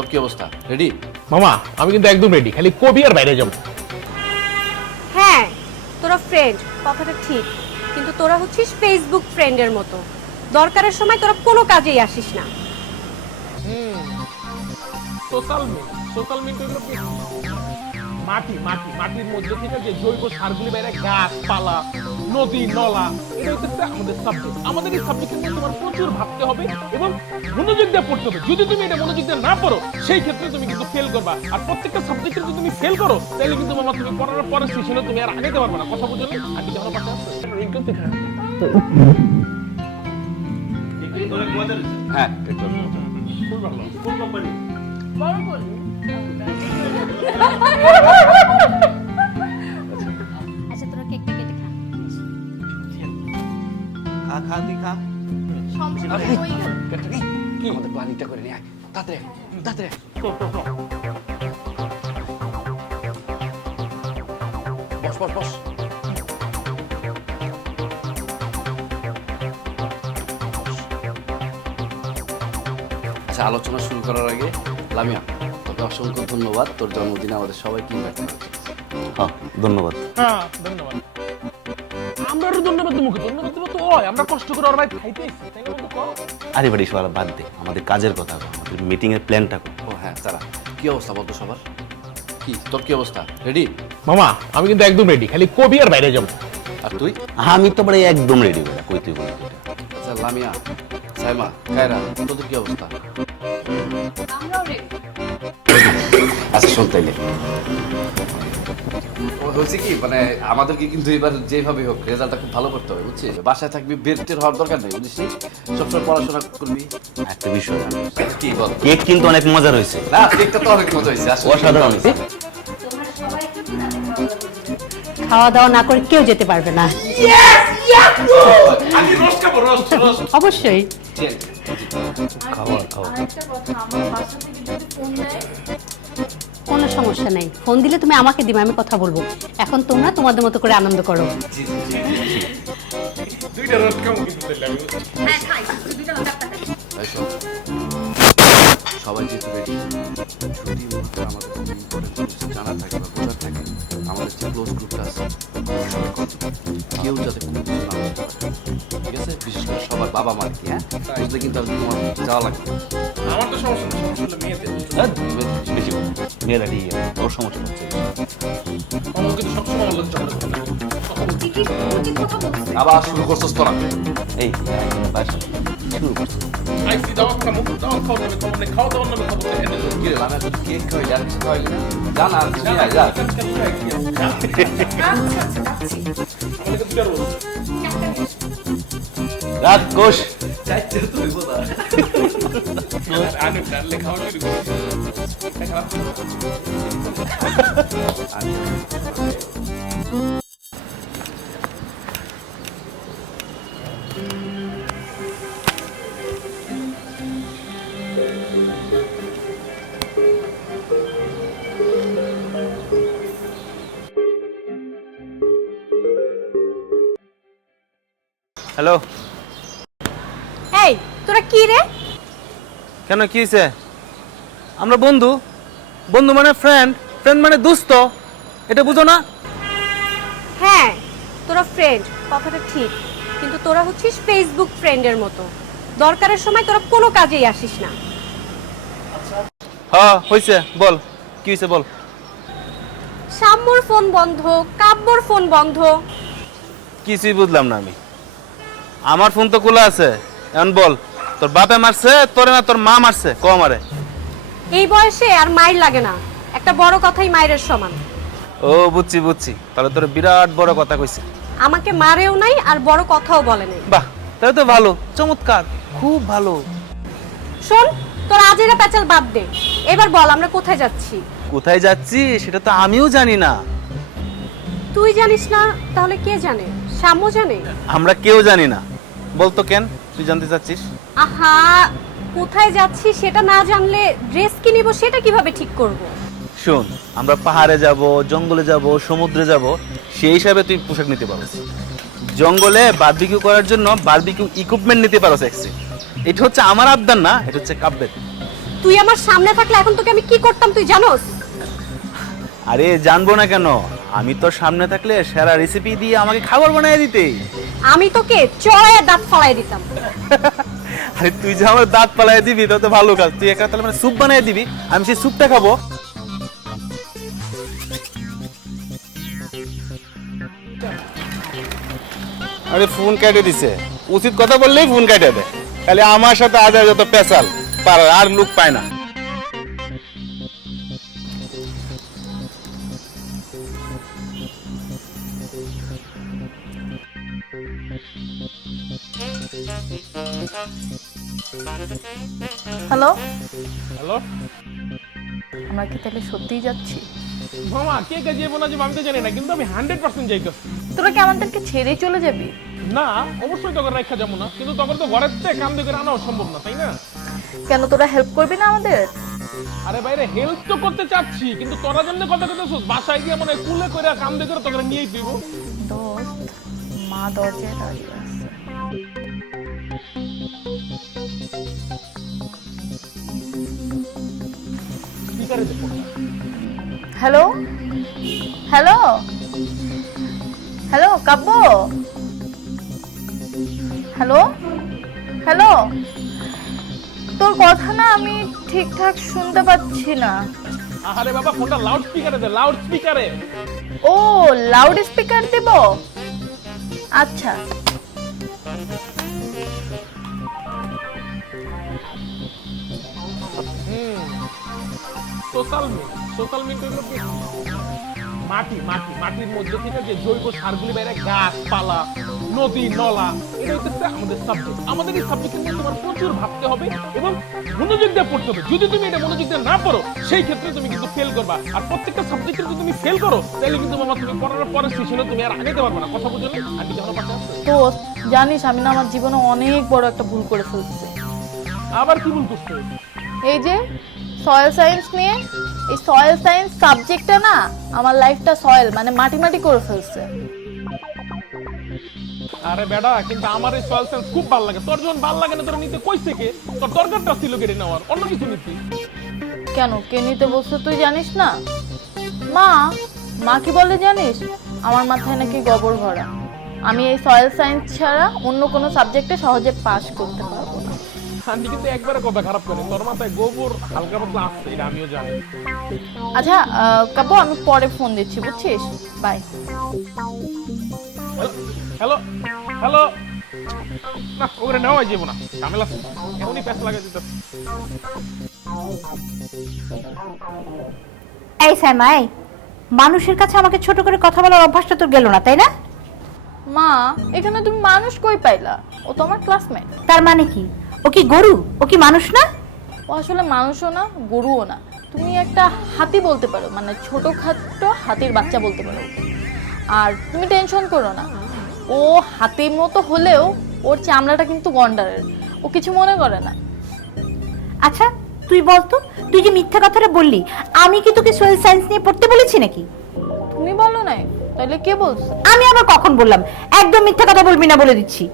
তোর কি অবস্থা? রেডি? মামা আমি কিন্তু একদম রেডি, খালি কবি আর বাইরে যাবো। হ্যাঁ তোরা ফ্রেন্ড, কথাটা ঠিক, কিন্তু তোরা হচ্ছিস ফেসবুক ফ্রেন্ডের মতো, দরকারের সময় তোরা কোনো কাজেই আসিস না। সোশ্যাল মিডিয়া মাটির মধ্যে থেকে যে জৈব সারগুলি বাইরে, গাছপালা, নদী নলা, এটা হচ্ছে আমাদের সাবজেক্ট। আমাদের এই সাবজেক্টে নিয়ে তোমার প্রচুর ভাবতে হবে এবং মনোযোগ দিয়ে পড়তে হবে। যদি তুমি এটা মনোযোগ দিয়ে না পড়ো, সেই ক্ষেত্রে তুমি কিন্তু ফেল করবা। আর প্রত্যেকটা সাবজেক্টে যদি তুমি ফেল করো, তাহলে কিন্তু মামা তুমি পড়ার পরের সেশনে তুমি আর আগাইতে পারবে না। কথা বুঝলে? আর কি জানো পাশে আছে রিংটোন থেকে। হ্যাঁ, খুব ভালো। কোন কোম্পানি? আচ্ছা তোরা কেকটা কেটে খা। খা খা কি আমাদের প্ল্যানিংটা করে নিয়ে আয় তাড়াতাড়ি তাড়াতাড়ি। বস বস বস। আচ্ছা, আলোচনা শুরু করার আগে লামিয়া, তোকে অসংখ্য ধন্যবাদ। তোর জন্মদিনে আমাদের সবাইকে ইনভাইট করার জন্য। হ্যাঁ ধন্যবাদ। হ্যাঁ ধন্যবাদ। আমরা ধন্যবাদ দেবো, ধন্যবাদ দেবো তো হয়, আমরা কষ্ট করে ওর ভাই খাইতে এসেছি, তাই না? আরে বাড়ি সবার বাদ দে, আমাদের কাজের কথা, আমাদের মিটিং এর প্ল্যানটা কর। ও হ্যাঁ, তারা কি অবস্থা বলতো সবার? কি তোর কি অবস্থা? রেডি? মামা আমি কিন্তু একদম রেডি, খালি কবি আর বাইরে যাবো। আর তুই? আমি তো বড় একদম রেডি বেটা, কই তুই বলি। আচ্ছা লামিয়া, সাইমা, কায়রা, তোদের কি অবস্থা? আমরাও রেডি। আচ্ছা শোন তাইলে, হচ্ছে কি মানে আমাদেরকে কিন্তু এবার যেভাবে হোক রেজাল্টটা খুব ভালো করতে হবে, বুঝছিস? বাসায় থাকবি, বের টের হওয়ার দরকার নেই, বুঝছিস? সবসময় পড়াশোনা করবি। একটা বিষয় কি বল? কেক কিন্তু অনেক মজার হয়েছে, না কেকটা তো অনেক মজা হয়েছে, আসলে অসাধারণ হয়েছে। খাওয়া দাওয়া না করে কেউ যেতে পারবে না। অবশ্যই। খাওয়া খাওয়া। কোনো সমস্যা নেই, ফোন দিলে তুমি আমাকে দিবে, আমি কথা বলবো। এখন তোমরা তোমাদের মতো করে আনন্দ করো। দুইটা রোজ কেমন কিন্তু তাইলে আমি তাই শোন, সবাই যেহেতু রেডি, যদি মুহূর্তে আমাদের কোনো ইম্পর্টেন্ট জিনিস জানা থাকে বা বোঝার থাকে, আমাদের যে ক্লোজ গ্রুপটা আছে সবাই কল দিবে। কেউ যাতে কোনো কিছু না বুঝতে পারে, ঠিক আছে? বিশেষ করে সবার বাবা মা কি, হ্যাঁ বুঝলে কিন্তু আর তোমার যাওয়া লাগবে। আমার তো সমস্যা নেই, সমস্যা হলো মেয়েদের। বেশি মেয়েরা ঠিক আছে, তোর সমস্যা হচ্ছে। আমার কিন্তু সবসময় আমার লজ্জা করে। আবার শুরু করছিস তোরা। এই বাসা শুরু করছি। আইসি দাওয়া খামু, দাওয়া খাওয়া যাবে, তোমার খাওয়া দাওয়ার নামে খবর দেয় না। কি রে লামিয়া, তুই কেক খাওয়াইলি আর কিছু খাওয়াইলি না? জানা আর কিছু নাই, যা। রাত কোষ চাইতে তো হইব না। আগে ডাললে খাওয়া শুরু করি। হ্যালো। এই তোরা কি রে? কেন কি হয়েছে? আমরা বন্ধু, বন্ধু মানে ফ্রেন্ড, ফ্রেন্ড মানে দোস্ত, এটা বুঝো না? হ্যাঁ তোরা ফ্রেন্ড, কথাটা ঠিক, কিন্তু তোরা হচ্ছিস ফেসবুক ফ্রেন্ডের মতো, দরকারের সময় তোরা কোনো কাজেই আসিস না। হ্যাঁ হয়েছে, বল কি হয়েছে বল। শাম্মুর ফোন বন্ধ, কাব্যর ফোন বন্ধ। কিছুই বুঝলাম না আমি। আমার ফোন তো খোলা আছে, এখন বল তোর বাপে মারছে তোরে না তোর মা মারছে? ক মারে। এই বয়সে আর মায়ের লাগে না, একটা বড় কথাই মায়ের সমান। ও বুঝছি বুঝছি, তাহলে তোর বিরাট বড় কথা কইছে। আমাকে মারেও নাই আর বড় কথাও বলে নাই। বাহ, তাহলে তো ভালো, চমৎকার, খুব ভালো। শোন, তোর আজেরা প্যাচাল বাদ দে, এবার বল আমরা কোথায় যাচ্ছি? কোথায় যাচ্ছি সেটা তো আমিও জানি না। তুই জানিস না, তাহলে কে জানে? শ্যামও জানে? আমরা কেউ জানি না। বলতো কেন তুই জানতে চাচ্ছিস? আহা, কোথায় যাচ্ছি সেটা না জানলে ড্রেস কি নিব সেটা কিভাবে ঠিক করব? শোন, আমরা পাহাড়ে যাব, জঙ্গলে যাব, সমুদ্রে যাব, সেই হিসাবে তুই পোশাক নিতে পারছিস। জঙ্গলে বারবিকিউ করার জন্য বারবিকিউ ইকুইপমেন্ট নিতে পারো এক্সট্রা। এটা হচ্ছে আমার আবদার না, এটা হচ্ছে কাব্যের। তুই আমার সামনে থাকলে এখন তোকে আমি কি করতাম তুই জানোস? আরে জানবো না কেন, আমি তোর সামনে থাকলে সেরা রেসিপি দিয়ে আমাকে খাবার বানিয়ে দিতে। আমি তোকে চড়াইয়া দাঁত ফালাই দিতাম। আরে তুই যে আমার দাঁত পালাই দিবি তো ভালো কাজ, তুই একটা তাহলে মানে স্যুপ বানিয়ে দিবি, আমি সেই স্যুপটা খাবো। আরে ফোন কেটে দিছে, উচিত কথা বললেই ফোন কেটে দেয়, খালি আমার সাথে আজ যত পেশাল পার আর লোক পায় না। হ্যালো, হ্যালো আমরা কি তাহলে সত্যিই যাচ্ছি? মামা, কে কে যাবো না যাবো আমি তো জানি না, কিন্তু আমি 100% যাইতেছি। তোরা কি আমাদেরকে ছেড়ে চলে যাবি? না, অবশ্যই তোকে রেখা যাবো না, কিন্তু তখন তো ঘরের থেকে কাম দিয়ে আনাও সম্ভব না, তাই না? কেন, তোরা হেল্প করবি না আমাদের? আরে বাইরে হেল্প তো করতে চাচ্ছি, কিন্তু তোরা জন্য কথা কইতেছস, বাসায় গিয়ে মনে হয় কুলে করে কাম দিয়ে করে তোকে নিয়েই দিব। দোস্ত, মা দরজায় দাঁড়িয়ে আছে। স্পিকারে দেখো। হ্যালো হ্যালো হ্যালো কাব্য, হ্যালো হ্যালো, তোর কথা না আমি ঠিকঠাক শুনতে পাচ্ছি না। আরে বাবা, ফোনটা লাউড স্পিকারে দে, লাউড স্পিকারে। ও, লাউড স্পিকার দেব? আচ্ছা। সোশ্যাল মিডিয়া হলো কি? মাটির মধ্যে থেকে যে জৈব সারগুলি বাইরে, গাছপালা, নদী নলা, এটা হচ্ছে আমাদের সাবজেক্ট। আমাদের এই সাবজেক্ট নিয়ে তোমার প্রচুর ভাবতে হবে এবং মনোযোগ দিয়ে পড়তে হবে। যদি তুমি এটা মনোযোগ দিয়ে না পড়ো, সেই ক্ষেত্রে তুমি কিন্তু ফেল করবা। আর প্রত্যেকটা সাবজেক্টে যদি তুমি ফেল করো, তাহলে কিন্তু মামা তুমি পড়ার পরের সেশনে তুমি আর আগাইতে পারবে না। কথা বুঝলে? আন্টি যখন পাশে আছে। তো জানিস, আমি না আমার জীবনে অনেক বড় একটা ভুল করে ফেলছি। আবার কি ভুল করছো? এই যে সয়েল সায়েন্স নিয়ে, এই সয়েল সায়েন্স সাবজেক্টটা না আমার লাইফটা সয়েল মানে মাটি মাটি করে ফেলছে। আরে বেটা, কিন্তু আমার এই সয়েল সায়েন্স খুব ভালো লাগে। তোর যখন ভালো লাগে না, তোর নিতে কইছে কে? তোর দরকারটা ছিল কেটে নেওয়ার, অন্য কিছু নিতি। কেন, কে নিতে বলছে তুই জানিস না? মা মা কি বলে জানিস? আমার মাথায় নাকি গোবর ভরা, আমি এই সয়েল সায়েন্স ছাড়া অন্য কোনো সাবজেক্টে সহজে পাস করতে পারবো না। আন্টি কিন্তু একবারে কথা খারাপ করে, তোর মাথায় গোবর হালকা পাতলা আসছে, এটা আমিও জানি। আচ্ছা কাব্য, আমি পরে ফোন দিচ্ছি, বুঝছিস? বাই। হ্যালো হ্যালো, না ওরে নেওয়া যাবো না, ঝামেলা আছে, এমনই প্যাস লাগাই দিতে। এই সাইমাই, মানুষের কাছে আমাকে ছোট করে কথা বলার অভ্যাসটা তোর গেল না, তাই না? মা, এখানে তুমি মানুষ কই পাইলা? ও তো আমার ক্লাসমেট। তার মানে কি? ও কি গরু? ও কি মানুষ না? ও আসলে মানুষও না, গরুও না। তুমি একটা হাতি বলতে পারো, মানে ছোটখাটো হাতির বাচ্চা বলতে পারো। আর তুমি টেনশন করো না, ও হাতির মতো হলেও ওর চামড়াটা কিন্তু গন্ডারের, ও কিছু মনে করে না। আচ্ছা তুই বলতো, তুই যে মিথ্যা কথাটা বললি, আমি কি তোকে সোশ্যাল সায়েন্স নিয়ে পড়তে বলেছি নাকি? তুমি বলো নাই, তাহলে কে বলছে? আমি আবার কখন বললাম? একদম মিথ্যা কথা বলবি না বলে দিচ্ছি।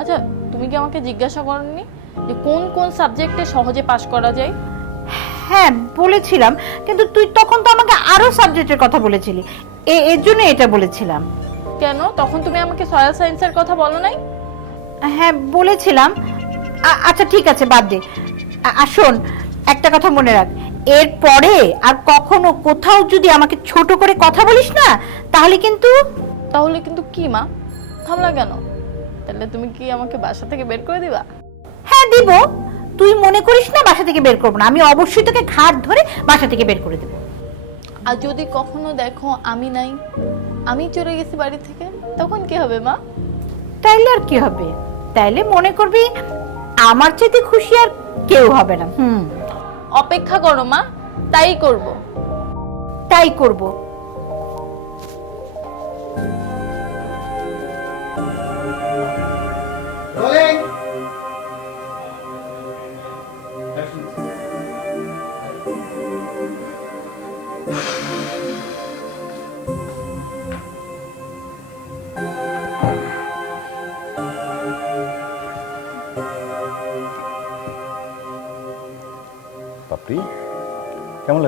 আচ্ছা, তুমি কি আমাকে জিজ্ঞাসা করনি যে কোন কোন সাবজেক্টে সহজে পাশ করা যায়? হ্যাঁ বলেছিলাম, কিন্তু তুই তখন তো আমাকে আরো সাবজেক্টের কথা বলেছিলি, এর জন্য এটা বলেছিলাম। কেন, তখন তুমি আমাকে সয়েল সায়েন্সের কথা বলো নাই? হ্যাঁ বলেছিলাম। আচ্ছা ঠিক আছে, বাদ দে। আর শোন, একটা কথা মনে রাখ, এরপরে আর কখনো কোথাও যদি আমাকে ছোট করে কথা বলিস না, তাহলে কিন্তু কি মা, থামলা কেন? তাহলে তুমি কি আমাকে বাসা থেকে বের করে দিবা? হ্যাঁ দিব। তুই মনে করিস না বাসা থেকে বের করবো না, আমি অবশ্যই তোকে ঘাট ধরে বাসা থেকে বের করে দেবো। আর যদি কখনো দেখো আমি নাই, আমি চলে গেছি বাড়ি থেকে, তখন কি হবে মা? তাইলে আর কি হবে? তাইলে মনে করবি আমার চাইতে খুশি আর কেউ হবে না। অপেক্ষা করো মা, তাই করব। তাই করব।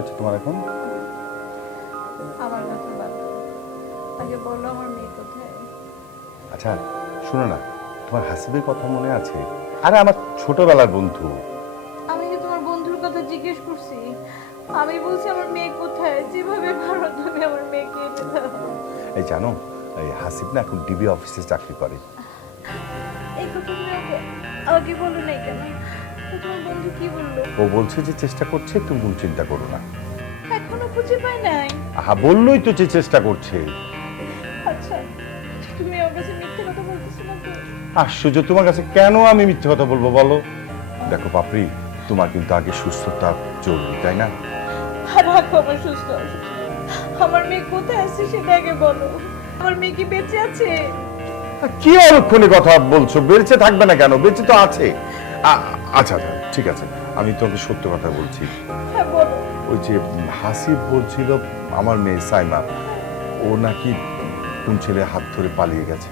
লাগছে তোমার এখন? আমার কথা বাদ দাও। আগে বলো আমার মেয়ে কোথায়? আচ্ছা শোনো না, তোমার হাসিবের কথা মনে আছে? আরে আমার ছোটবেলার বন্ধু। আমি কি তোমার বন্ধুর কথা জিজ্ঞেস করছি? আমি বলছি আমার মেয়ে কোথায়, যেভাবে পারো তুমি আমার মেয়েকে এনে দাও। এই জানো, এই হাসিব না এখন ডিবি অফিসে চাকরি করে। এই কথা তুমি আগে বলো নাই কেন? তো তোমার বন্ধু কি বললো? ও বলছে যে চেষ্টা করছে, তুমি কোনো চিন্তা করো না। এখনো খুঁজে পাই নাই। আহা বললোই তো যে চেষ্টা করছে। আচ্ছা, তুমি আমার কাছে মিথ্যে কথা বলতেছো না তো? আশ্চর্য, তোমার কাছে কেন আমি মিথ্যে কথা বলবো বলো? দেখো পাপড়ি, তোমার কিন্তু আগে সুস্থতা জরুরি, তাই না? রাখো আমার সুস্থ অসুস্থ। আমার মেয়ে কোথায় আছে সেটা আগে বলো। আমার মেয়ে কি বেঁচে আছে? কি অলক্ষণে কথা বলছো? বেঁচে থাকবে না কেন? বেঁচে তো আছে। আচ্ছা আচ্ছা ঠিক আছে, আমি তোমাকে সত্য কথা বলছি। হ্যাঁ বলো। ওই যে হাসিব বলছিল আমার মেয়ে সাইমা, ও নাকি কোন ছেলে হাত ধরে পালিয়ে গেছে।